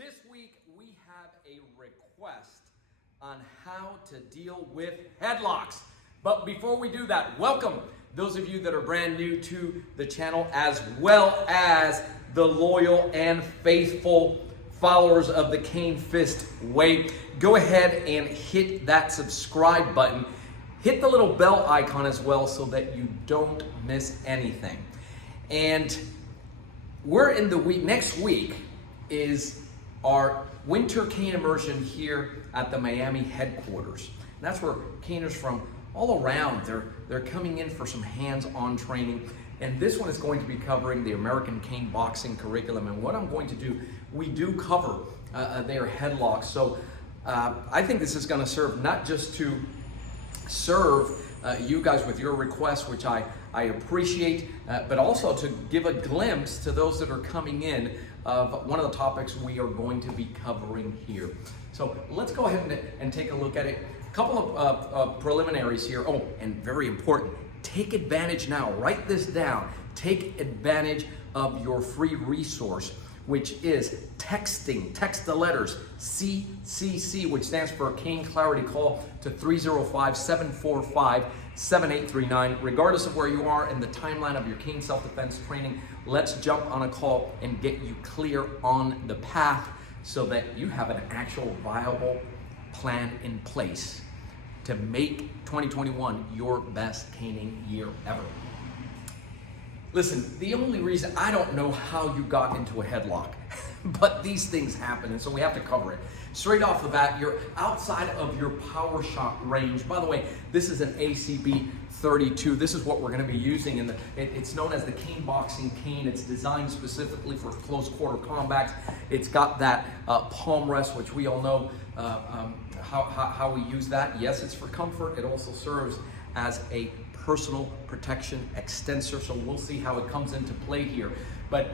This week we have a request on how to deal with headlocks. But before we do that, welcome those of you that are brand new to the channel, as well as the loyal and faithful followers of the Cane Fist Way. Go ahead and hit that subscribe button. Hit the little bell icon as well so that you don't miss anything. And we're in the week, next week is our winter cane immersion here at the Miami headquarters. And that's where caners from all around, they're coming in for some hands-on training. And this one is going to be covering the American cane boxing curriculum. And what I'm going to do, we do cover their headlocks. So I think this is going to serve not just to serve you guys with your requests, which I appreciate, but also to give a glimpse to those that are coming in of one of the topics we are going to be covering here. So let's go ahead and take a look at it. A couple of preliminaries here. Oh, and very important, take advantage now. Write this down. Take advantage of your free resource, which is texting. Text the letters CCC, which stands for Cane Clarity. Call to 305-745-7839. Regardless of where you are in the timeline of your cane self-defense training, let's jump on a call and get you clear on the path so that you have an actual viable plan in place to make 2021 your best caning year ever. Listen, the only reason, I don't know how you got into a headlock, but these things happen, and so we have to cover it. Straight off the bat, you're outside of your power shot range. By the way, this is an ACB 32. This is what we're going to be using, and it's known as the cane boxing cane. It's designed specifically for close quarter combats. It's got that palm rest, which we all know how we use that. Yes, it's for comfort. It also serves as a personal protection extensor, so we'll see how it comes into play here. But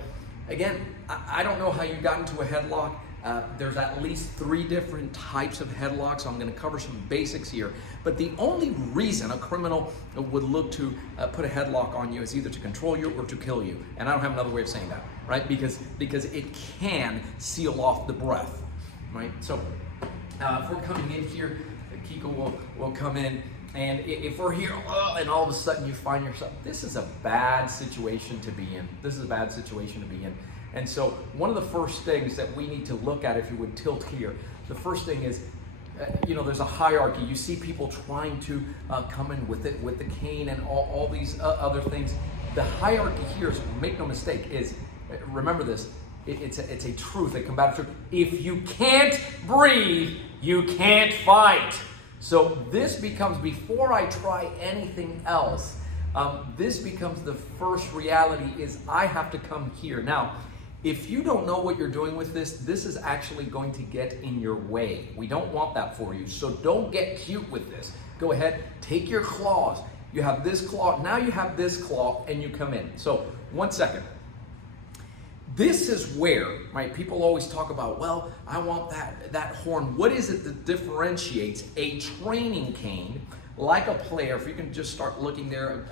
again, I don't know how you got into a headlock. There's at least 3 different types of headlocks, so I'm going to cover some basics here. But the only reason a criminal would look to put a headlock on you is either to control you or to kill you. And I don't have another way of saying that, right? Because it can seal off the breath, right? So if we're coming in here, Kiko will come in. And if we're here and all of a sudden you find yourself, this is a bad situation to be in. This is a bad situation to be in. And so one of the first things that we need to look at, if you would tilt here, the first thing is, there's a hierarchy. You see people trying to come in with the cane and all these other things. The hierarchy here is, make no mistake, is, remember this, it's a truth, a combative truth. If you can't breathe, you can't fight. So this becomes, before I try anything else, this becomes the first reality is I have to come here. Now, if you don't know what you're doing with this is actually going to get in your way. We don't want that for you. So don't get cute with this. Go ahead, take your claws. You have this claw, now you have this claw, and you come in. So 1 second. This is where, right, people always talk about, well, I want that horn. What is it that differentiates a training cane, like a player? If you can just start looking there,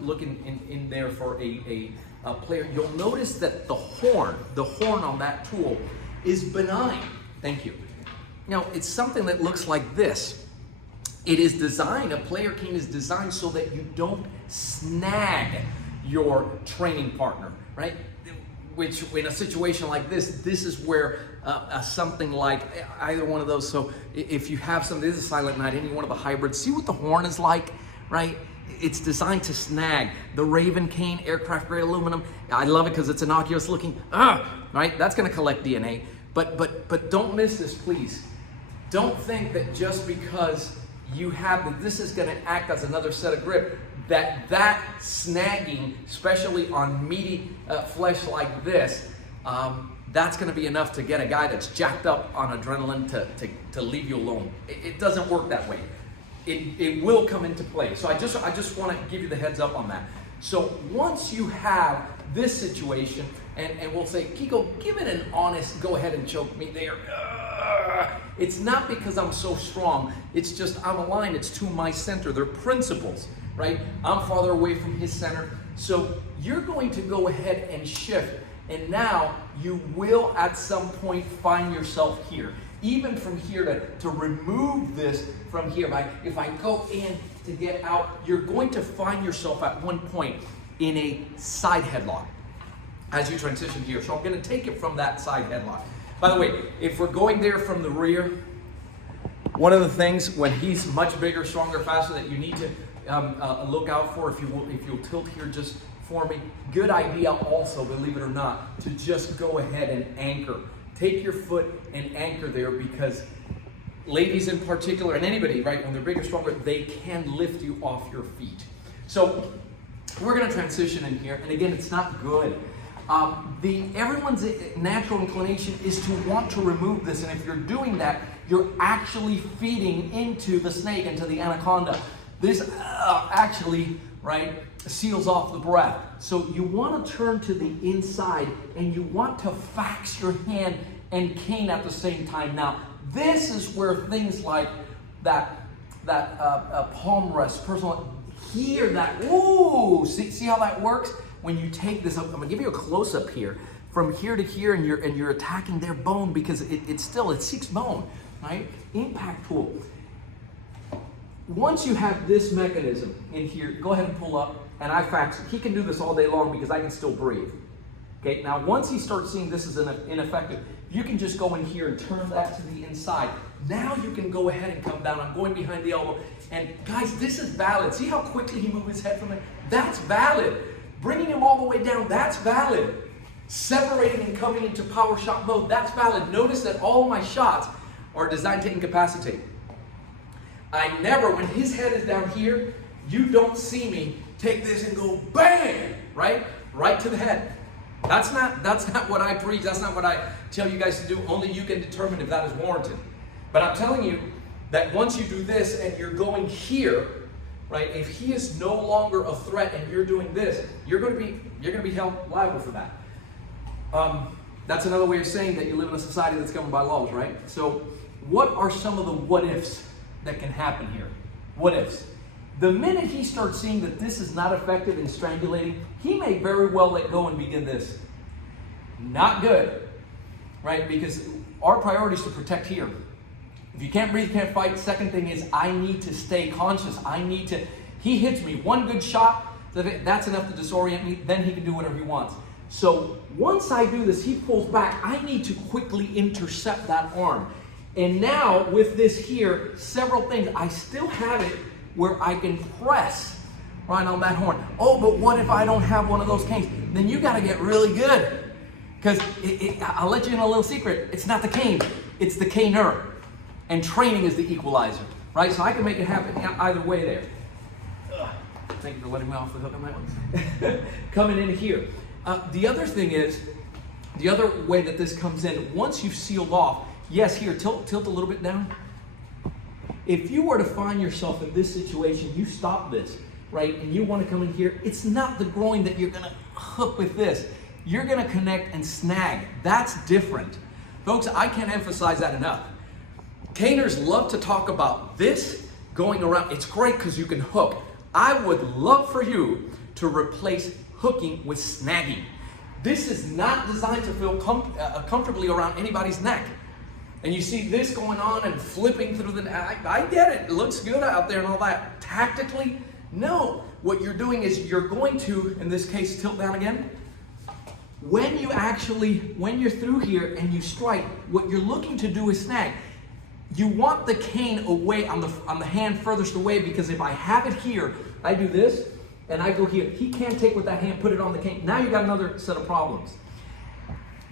looking in there for a player, you'll notice that the horn on that tool is benign. Thank you. Now, it's something that looks like this. It is designed, a player cane is designed so that you don't snag your training partner, right? Which, in a situation like this is where something like either one of those, so if you have some, this is a Silent Night, any one of the hybrids, see what the horn is like, right? It's designed to snag. The Raven cane, aircraft grade aluminum, I love it because it's innocuous looking, right? That's gonna collect DNA, but don't miss this, please. Don't think that just because you have this is gonna act as another set of grip, that snagging, especially on meaty flesh like this, that's going to be enough to get a guy that's jacked up on adrenaline to leave you alone. It doesn't work that way. It will come into play. So I just want to give you the heads up on that. So once you have this situation, and we'll say, Kiko, give it an honest, go ahead and choke me there. It's not because I'm so strong. It's just I'm aligned. It's to my center. They're principles. Right? I'm farther away from his center, So you're going to go ahead and shift, and now you will at some point find yourself here. Even from here to remove this from here, if I go in to get out, you're going to find yourself at one point in a side headlock as you transition here. So I'm going to take it from that side headlock. By the way, if we're going there from the rear, one of the things when he's much bigger, stronger, faster that you need to look out for, if you'll tilt here just for me, good idea also, believe it or not, to just go ahead and anchor. Take your foot and anchor there, because ladies in particular, and anybody, right, when they're bigger, stronger, they can lift you off your feet. So we're going to transition in here, and again, it's not good. Everyone's natural inclination is to want to remove this, and if you're doing that, you're actually feeding into the snake, into the anaconda. This actually, right, seals off the breath. So you want to turn to the inside, and you want to fax your hand and cane at the same time. Now, this is where things like that palm rest, personal, here, see how that works? When you take this up, I'm gonna give you a close-up here, from here to here, and you're attacking their bone, because it seeks bone, right? Impact tool. Once you have this mechanism in here, go ahead and pull up, and I fax. He can do this all day long because I can still breathe. Okay, now once he starts seeing this is ineffective, you can just go in here and turn that to the inside. Now you can go ahead and come down. I'm going behind the elbow. And guys, this is valid. See how quickly he moved his head from there? That's valid. Bringing him all the way down, that's valid. Separating and coming into power shot mode, that's valid. Notice that all of my shots are designed to incapacitate. I never, when his head is down here, you don't see me take this and go bang, right? Right to the head. That's not what I preach. That's not what I tell you guys to do. Only you can determine if that is warranted. But I'm telling you that once you do this and you're going here, right? If he is no longer a threat and you're doing this, you're going to be held liable for that. That's another way of saying that you live in a society that's governed by laws, right? So, what are some of the what ifs that can happen here? What ifs? The minute he starts seeing that this is not effective in strangulating, he may very well let go and begin this. Not good, right? Because our priority is to protect here. If you can't breathe, can't fight. Second thing is, I need to stay conscious. He hits me. One good shot, that's enough to disorient me. Then he can do whatever he wants. So once I do this, he pulls back. I need to quickly intercept that arm. And now with this here, several things. I still have it where I can press right on that horn. Oh, but what if I don't have one of those canes? Then you got to get really good. Because I'll let you in a little secret. It's not the cane, it's the caner. And training is the equalizer, right? So I can make it happen either way there. Thank you for letting me off the hook on that one. Coming in here. The other thing is, the other way that this comes in, once you've sealed off, yes, here, tilt a little bit down. If you were to find yourself in this situation, you stop this, right? And you want to come in here, it's not the groin that you're going to hook with this. You're going to connect and snag. That's different. Folks, I can't emphasize that enough. Caners love to talk about this going around. It's great because you can hook. I would love for you to replace hooking with snagging. This is not designed to feel comfortably around anybody's neck. And you see this going on and flipping through the neck. I get it. It looks good out there and all that. Tactically, no. What you're doing is you're going to, in this case, tilt down again. When you're through here and you strike, what you're looking to do is snag. You want the cane away on the hand furthest away, because if I have it here, I do this and I go here. He can't take with that hand, put it on the cane. Now you got another set of problems.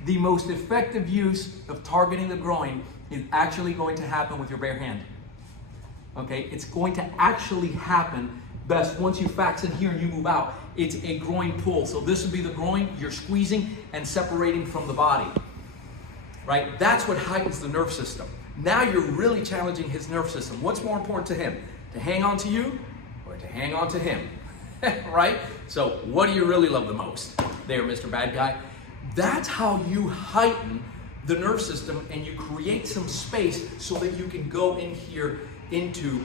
The most effective use of targeting the groin is actually going to happen with your bare hand. Okay, it's going to actually happen best once you fax in here and you move out. It's a groin pull. So this would be the groin. You're squeezing and separating from the body. Right? That's what heightens the nerve system. Now you're really challenging his nerve system. What's more important to him? To hang on to you or to hang on to him? Right? So what do you really love the most? There, Mr. Bad Guy. That's how you heighten the nerve system and you create some space so that you can go in here into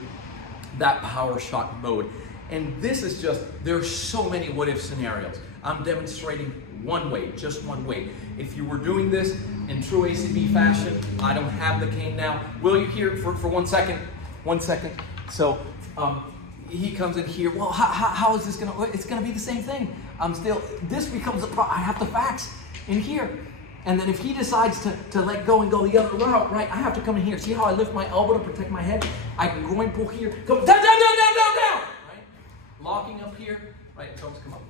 that power shot mode. And this is just, there's so many what if scenarios. I'm demonstrating one way, just one way. If you were doing this in true ACB fashion, I don't have the cane now. Will you hear for 1 second? 1 second. So he comes in here. Well, how is this gonna? It's gonna be the same thing. This becomes a problem. I have to fax in here. And then if he decides to let go and go the other route, right, I have to come in here. See how I lift my elbow to protect my head? I can groin pull here, go down, down, down, down, down, down. Right? Locking up here, right, toes come up.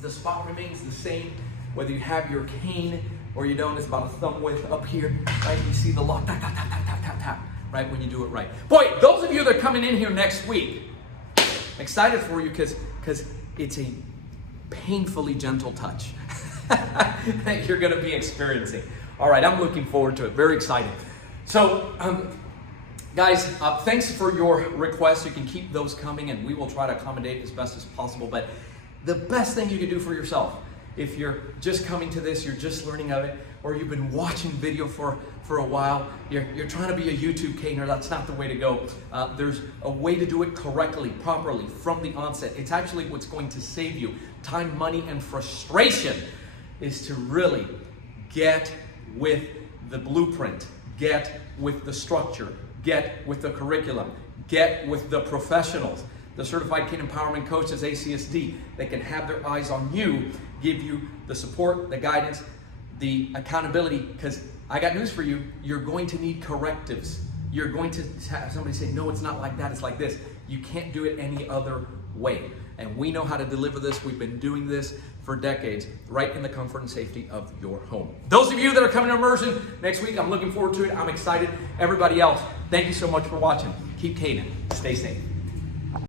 The spot remains the same, whether you have your cane or you don't. It's about a thumb width up here, right? You see the lock, tap, tap, tap, tap, tap, tap, tap, right, when you do it right. Boy, those of you that are coming in here next week, I'm excited for you because it's a painfully gentle touch that you're going to be experiencing. All right, I'm looking forward to it. Very excited. So, guys, thanks for your requests. You can keep those coming, and we will try to accommodate as best as possible. But the best thing you can do for yourself, if you're just coming to this, you're just learning of it, or you've been watching video for a while, you're trying to be a YouTube caner, that's not the way to go. There's a way to do it correctly, properly, from the onset. It's actually what's going to save you time, money, and frustration, is to really get with the blueprint, get with the structure, get with the curriculum, get with the professionals, the Certified Cane Empowerment Coaches, ACSD. They can have their eyes on you, give you the support, the guidance, the accountability, because I got news for you, you're going to need correctives. You're going to have somebody say, no, it's not like that, it's like this. You can't do it any other way. And we know how to deliver this. We've been doing this for decades, right in the comfort and safety of your home. Those of you that are coming to Immersion next week, I'm looking forward to it. I'm excited. Everybody else, thank you so much for watching. Keep caning. Stay safe.